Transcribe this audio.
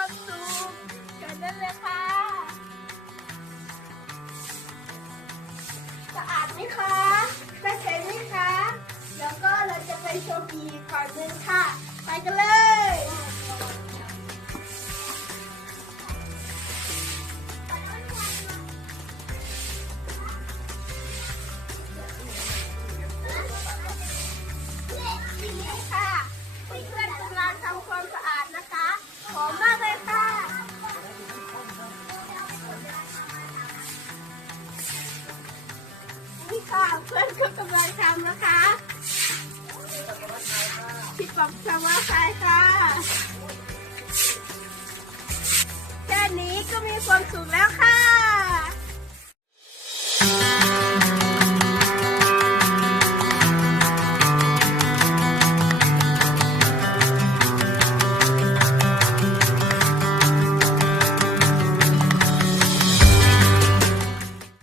ความสุขกันนั่นเลยค่ะสะอาดไหมคะน่าใช้ไหมคะ แล้วก็เราจะไปโชว์ผีก่อนนึงค่ะ ไปกันเลยนี่ค่ะ ค่ะเพื่อนก็กำลังทำนะคะพี่ป๊อบชาวาไทยค่ะแค่นี้ก็มีความสุขแล้วค่ะ